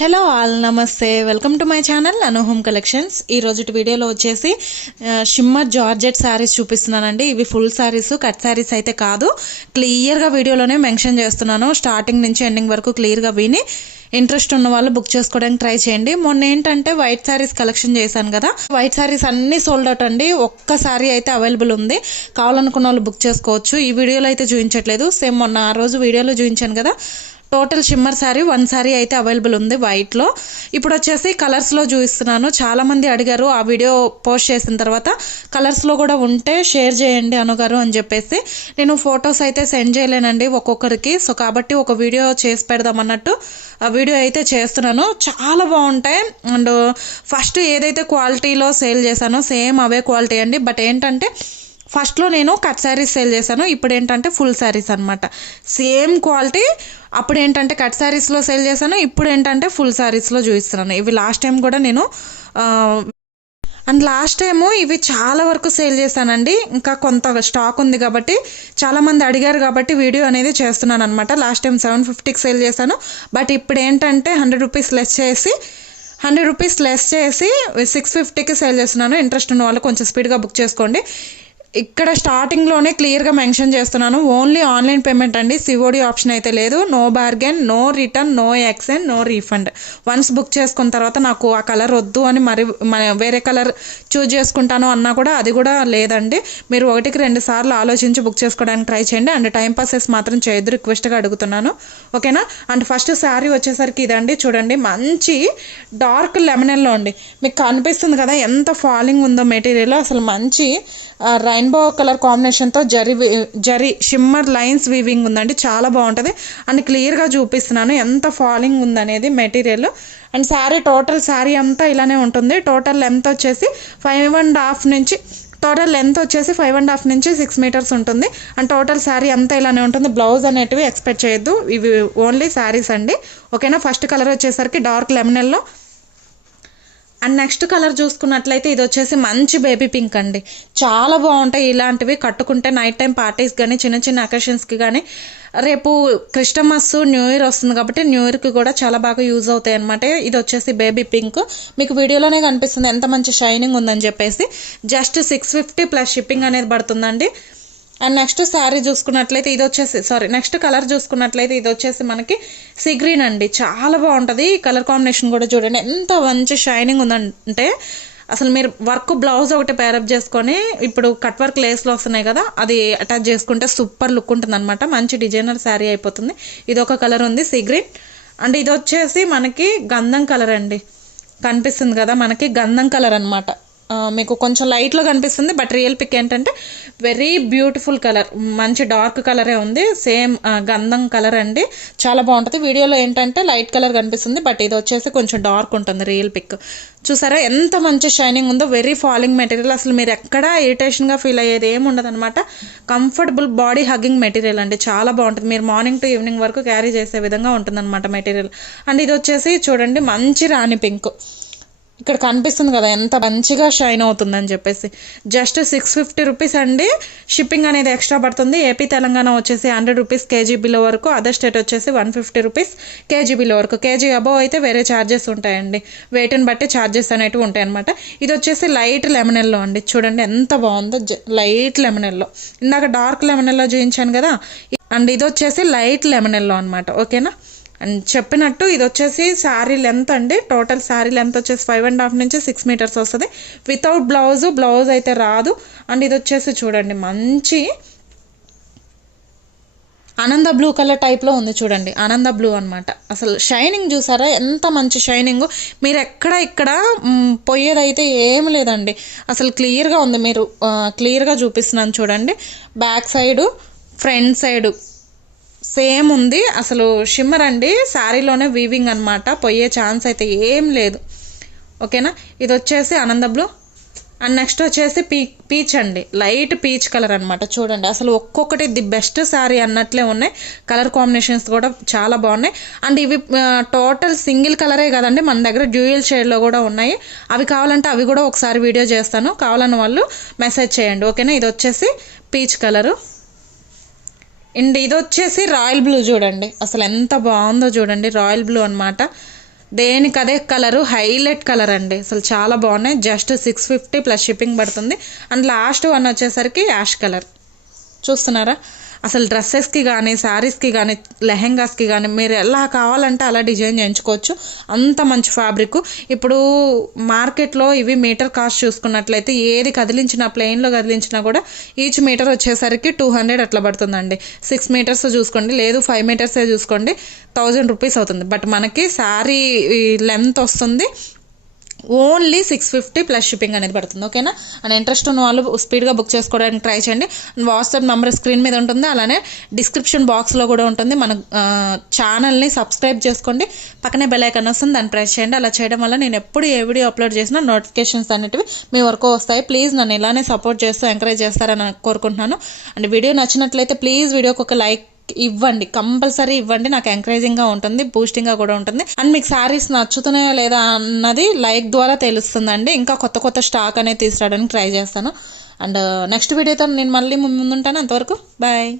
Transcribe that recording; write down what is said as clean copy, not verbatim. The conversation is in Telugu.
హలో ఆల్ నమస్తే welcome to my channel Anu home collections. ఈ రోజు వీడియోలో వచ్చేసి షిమ్మర్ జార్జెట్ శారీస్ చూపిస్తున్నానండి. ఇవి ఫుల్ శారీస్, కట్ శారీస్ అయితే కాదు. క్లియర్గా వీడియోలోనే మెన్షన్ చేస్తున్నాను. స్టార్టింగ్ నుంచి ఎండింగ్ వరకు క్లియర్గా విని ఇంట్రెస్ట్ ఉన్న వాళ్ళు బుక్ చేసుకోవడానికి ట్రై చేయండి. మొన్న ఏంటంటే వైట్ శారీస్ కలెక్షన్ చేశాను కదా, వైట్ శారీస్ అన్నీ సోల్డ్ అవుట్ అండి. ఒక్క శారీ అయితే అవైలబుల్ ఉంది, కావాలనుకున్న వాళ్ళు బుక్ చేసుకోవచ్చు. ఈ వీడియోలో అయితే చూపించట్లేదు, సేమ్ మొన్న ఆ రోజు వీడియోలో చూపించాను కదా. టోటల్ షిమ్మర్ శారీ 1 శారీ అయితే అవైలబుల్ ఉంది వైట్లో. ఇప్పుడు వచ్చేసి కలర్స్లో చూపిస్తున్నాను. చాలామంది అడిగారు ఆ వీడియో పోస్ట్ చేసిన తర్వాత కలర్స్లో కూడా ఉంటే షేర్ చేయండి అనుగారు అని చెప్పేసి. నేను ఫొటోస్ అయితే సెండ్ చేయలేనండి ఒక్కొక్కరికి, సో కాబట్టి ఒక వీడియో చేసి పెడదాం అన్నట్టు ఆ వీడియో అయితే చేస్తున్నాను. చాలా బాగుంటాయి. అండ్ ఫస్ట్ ఏదైతే క్వాలిటీలో సేల్ చేశానో సేమ్ అవే క్వాలిటీ అండి. బట్ ఏంటంటే ఫస్ట్లో నేను కట్ శారీస్ సేల్ చేశాను, ఇప్పుడు ఏంటంటే ఫుల్ శారీస్ అనమాట. Same quality. అప్పుడు ఏంటంటే కట్ శారీస్లో సేల్ చేశాను, ఇప్పుడు ఏంటంటే ఫుల్ శారీస్లో చూపిస్తున్నాను. ఇవి లాస్ట్ టైం కూడా నేను అండ్ లాస్ట్ టైము ఇవి చాలా వరకు సేల్ చేశానండి. ఇంకా కొంత స్టాక్ ఉంది కాబట్టి చాలామంది అడిగారు కాబట్టి వీడియో అనేది చేస్తున్నాను అనమాట. లాస్ట్ టైం 750కి సేల్ చేశాను, బట్ ఇప్పుడు ఏంటంటే 100 రూపీస్ లెస్ చేసి 650కి సేల్ చేస్తున్నాను. ఇంట్రెస్ట్ ఉన్న వాళ్ళు కొంచెం స్పీడ్గా బుక్ చేసుకోండి. ఇక్కడ స్టార్టింగ్లోనే క్లియర్గా మెన్షన్ చేస్తున్నాను, ఓన్లీ ఆన్లైన్ పేమెంట్ అండి. సిఓడి ఆప్షన్ అయితే లేదు. No bargain, no return, no exchange, no refund. Once book చేసుకున్న తర్వాత నాకు ఆ కలర్ వద్దు అని మరి వేరే కలర్ చూజ్ చేసుకుంటాను అన్నా కూడా అది కూడా లేదండి. మీరు 1-2 సార్లు ఆలోచించి బుక్ చేసుకోవడానికి ట్రై చేయండి. అండ్ టైం పాసెస్ మాత్రం చేయొద్దు, రిక్వెస్ట్గా అడుగుతున్నాను, ఓకేనా. అండ్ ఫస్ట్ శారీ వచ్చేసరికి ఇదండి, చూడండి. మంచి డార్క్ లెమన్ ఎల్లో అండి. మీకు కనిపిస్తుంది కదా ఎంత ఫాలింగ్ ఉందో మెటీరియల్. అసలు మంచి రెయిన్బో కలర్ కాంబినేషన్తో జరీ షిమ్మర్ లైన్స్ వీవింగ్ ఉందండి. చాలా బాగుంటుంది. అండ్ క్లియర్గా చూపిస్తున్నాను ఎంత ఫాలింగ్ ఉందనేది మెటీరియల్. అండ్ టోటల్ శారీ అంతా ఇలానే ఉంటుంది. టోటల్ లెంత్ వచ్చేసి 5.5 నుంచి 6 మీటర్స్ ఉంటుంది. అండ్ టోటల్ శారీ అంతా ఇలానే ఉంటుంది. బ్లౌజ్ అనేటివి ఎక్స్పెక్ట్ చేయొద్దు, ఇవి ఓన్లీ శారీస్ అండి, ఓకేనా. ఫస్ట్ కలర్ వచ్చేసరికి dark lemon yellow. And next colour చూసుకున్నట్లయితే ఇది వచ్చేసి మంచి బేబీ పింక్ అండి. చాలా బాగుంటాయి ఇలాంటివి కట్టుకుంటే నైట్ టైం పార్టీస్ కానీ చిన్న చిన్న అకేషన్స్కి కానీ. రేపు క్రిస్టమస్, న్యూ ఇయర్ వస్తుంది కాబట్టి న్యూ ఇయర్కి కూడా చాలా బాగా యూజ్ అవుతాయి అనమాట. ఇది వచ్చేసి బేబీ పింక్. మీకు వీడియోలోనే కనిపిస్తుంది ఎంత మంచి షైనింగ్ ఉందని చెప్పేసి. జస్ట్ 650 ప్లస్ షిప్పింగ్ అనేది పడుతుందండి. అండ్ నెక్స్ట్ శారీ చూసుకున్నట్లయితే ఇది వచ్చేసి నెక్స్ట్ కలర్ చూసుకున్నట్లయితే ఇది వచ్చేసి మనకి సీ గ్రీన్ అండి. చాలా బాగుంటుంది. కలర్ కాంబినేషన్ కూడా చూడండి ఎంత మంచి షైనింగ్ ఉందంటే. అసలు మీరు వర్క్ బ్లౌజ్ ఒకటి పేరప్ చేసుకొని ఇప్పుడు కట్ వర్క్ లేస్లో వస్తున్నాయి కదా, అది అటాచ్ చేసుకుంటే సూపర్ లుక్ ఉంటుంది అనమాట. మంచి డిజైనర్ శారీ అయిపోతుంది. ఇది ఒక కలర్ ఉంది సీ గ్రీన్. అండ్ ఇది వచ్చేసి మనకి గంధం కలర్ అండి. కనిపిస్తుంది కదా మనకి గంధం కలర్ అనమాట. మీకు కొంచెం లైట్లో కనిపిస్తుంది, బట్ రియల్ పిక్ ఏంటంటే వెరీ బ్యూటిఫుల్ కలర్. మంచి డార్క్ కలరే ఉంది, సేమ్ గంధం కలర్ అండి. చాలా బాగుంటుంది. వీడియోలో ఏంటంటే లైట్ కలర్ కనిపిస్తుంది, బట్ ఇది వచ్చేసి కొంచెం డార్క్ ఉంటుంది రియల్ పిక్. చూసారా ఎంత మంచి షైనింగ్ ఉందో. Very falling material. అసలు మీరు ఎక్కడ ఇరిటేషన్గా ఫీల్ అయ్యేది ఏమి ఉండదు అనమాట. కంఫర్టబుల్ బాడీ హగ్గింగ్ మెటీరియల్ అండి. చాలా బాగుంటుంది. మీరు మార్నింగ్ టు ఈవినింగ్ వరకు క్యారీ చేసే విధంగా ఉంటుంది అనమాట మెటీరియల్. అండ్ ఇది వచ్చేసి చూడండి మంచి రాణి పింక్. ఇక్కడ కనిపిస్తుంది కదా ఎంత మంచిగా షైన్ అవుతుందని చెప్పేసి. జస్ట్ 650 రూపీస్ అండి. షిప్పింగ్ అనేది ఎక్స్ట్రా పడుతుంది. ఏపీ తెలంగాణ వచ్చేసి 100 రూపీస్ కేజీ బిలో వరకు, అదర్ స్టేట్ వచ్చేసి 150 రూపీస్ కేజీ బిలో వరకు. కేజీ అబోవ్ అయితే వేరే ఛార్జెస్ ఉంటాయండి, వెయిట్ని బట్టి ఛార్జెస్ అనేవి ఉంటాయి అనమాట. ఇది వచ్చేసి లైట్ లెమన్ ఎల్లో అండి. చూడండి ఎంత బాగుందో, లైట్ లెమన్ ఎల్లో. ఇందాక డార్క్ లెమన్ ఎల్లో చూపించాను కదా, అండ్ ఇది వచ్చేసి లైట్ లెమన్ ఎల్లో అనమాట, ఓకేనా. అండ్ చెప్పినట్టు ఇది వచ్చేసి శారీ లెంత్ అండి. టోటల్ శారీ లెంత్ వచ్చేసి 5.5 నుంచి 6 మీటర్స్ వస్తుంది. వితౌట్ బ్లౌజ్ అయితే రాదు. అండ్ ఇది వచ్చేసి చూడండి మంచి ఆనంద బ్లూ కలర్ టైప్లో ఉంది చూడండి, ఆనంద బ్లూ అనమాట. అసలు షైనింగ్ చూసారా ఎంత మంచి షైనింగ్. మీరు ఇక్కడ పోయేదైతే ఏమి లేదండి, అసలు క్లియర్గా ఉంది. మీరు క్లియర్గా చూపిస్తున్నాను చూడండి. Back side, front side same ఉంది. అసలు షిమ్మర్ అండి. శారీలోనే వీవింగ్ అనమాట, పోయే ఛాన్స్ అయితే ఏం లేదు, ఓకేనా. ఇది వచ్చేసి ఆనంద బ్లూ. అండ్ నెక్స్ట్ వచ్చేసి పీచ్ అండి. లైట్ పీచ్ కలర్ అనమాట. చూడండి అసలు ఒక్కొక్కటి ది బెస్ట్ శారీ అన్నట్లే ఉన్నాయి. కలర్ కాంబినేషన్స్ కూడా చాలా బాగున్నాయి. అండ్ ఇవి టోటల్ సింగిల్ కలరే కదండి, మన దగ్గర డ్యూయల్ షేడ్లో కూడా ఉన్నాయి. అవి కావాలంటే అవి కూడా ఒకసారి వీడియో చేస్తాను, కావాలని వాళ్ళు మెసేజ్ చేయండి, ఓకేనా. ఇది వచ్చేసి పీచ్ కలరు. అండ్ ఇది వచ్చేసి రాయల్ బ్లూ. చూడండి అసలు ఎంత బాగుందో చూడండి, రాయల్ బ్లూ అనమాట. దేనికి అదే కలరు, హైలైట్ కలర్ అండి. అసలు చాలా బాగున్నాయి. జస్ట్ 650 ప్లస్ షిప్పింగ్ పడుతుంది. అండ్ లాస్ట్ వన్ వచ్చేసరికి యాష్ కలర్. చూస్తున్నారా? అసలు డ్రెస్సెస్కి కానీ, శారీస్కి కానీ, లెహెంగాస్కి కానీ మీరు ఎలా కావాలంటే అలా డిజైన్ చేయించుకోవచ్చు. అంత మంచి ఫ్యాబ్రిక్. ఇప్పుడు మార్కెట్లో ఇవి మీటర్ కాస్ట్ చూసుకున్నట్లయితే ఏది కదిలించినా, ప్లెయిన్లో కదిలించినా కూడా ఈచ్ మీటర్ వచ్చేసరికి 200 అట్లా పడుతుందండి. 6 మీటర్స్ చూసుకోండి, లేదు 5 మీటర్సే చూసుకోండి, 1000 రూపీస్ అవుతుంది. బట్ మనకి శారీ లెంత్ వస్తుంది ఓన్లీ 650 ప్లస్ షిప్పింగ్ అనేది పడుతుంది. ఓకేనా? అండ్ ఇంట్రెస్ట్ ఉన్న వాళ్ళు స్పీడ్గా బుక్ చేసుకోవడానికి ట్రై చేయండి. అండ్ వాట్సాప్ నెంబర్ స్క్రీన్ మీద ఉంటుంది, అలానే డిస్క్రిప్షన్ బాక్స్లో కూడా ఉంటుంది. మన ఛానల్ని సబ్స్క్రైబ్ చేసుకోండి, పక్కనే బెల్ ఐకాన్ వస్తుంది, దాన్ని ప్రెస్ చేయండి. అలా చేయడం వల్ల నేను ఎప్పుడు ఏ వీడియో అప్లోడ్ చేసినా నోటిఫికేషన్స్ అనేటివి మీ వరకు వస్తాయి. ప్లీజ్ నన్ను ఇలానే సపోర్ట్ చేస్తూ ఎంకరేజ్ చేస్తారని కోరుకుంటున్నాను. అండ్ వీడియో నచ్చినట్లయితే ప్లీజ్ వీడియోకి ఒక లైక్ ఇవ్వండి, కంపల్సరీ ఇవ్వండి. నాకు ఎంకరేజింగ్గా ఉంటుంది, బూస్టింగ్గా కూడా ఉంటుంది. అండ్ మీకు శారీస్ నచ్చుతున్నాయా లేదా అన్నది లైక్ ద్వారా తెలుస్తుందండి. ఇంకా కొత్త కొత్త స్టాక్ అనేది తీసుకురావడానికి ట్రై చేస్తాను. అండ్ నెక్స్ట్ వీడియోతో నేను మళ్ళీ ముందుంటాను. అంతవరకు బాయ్.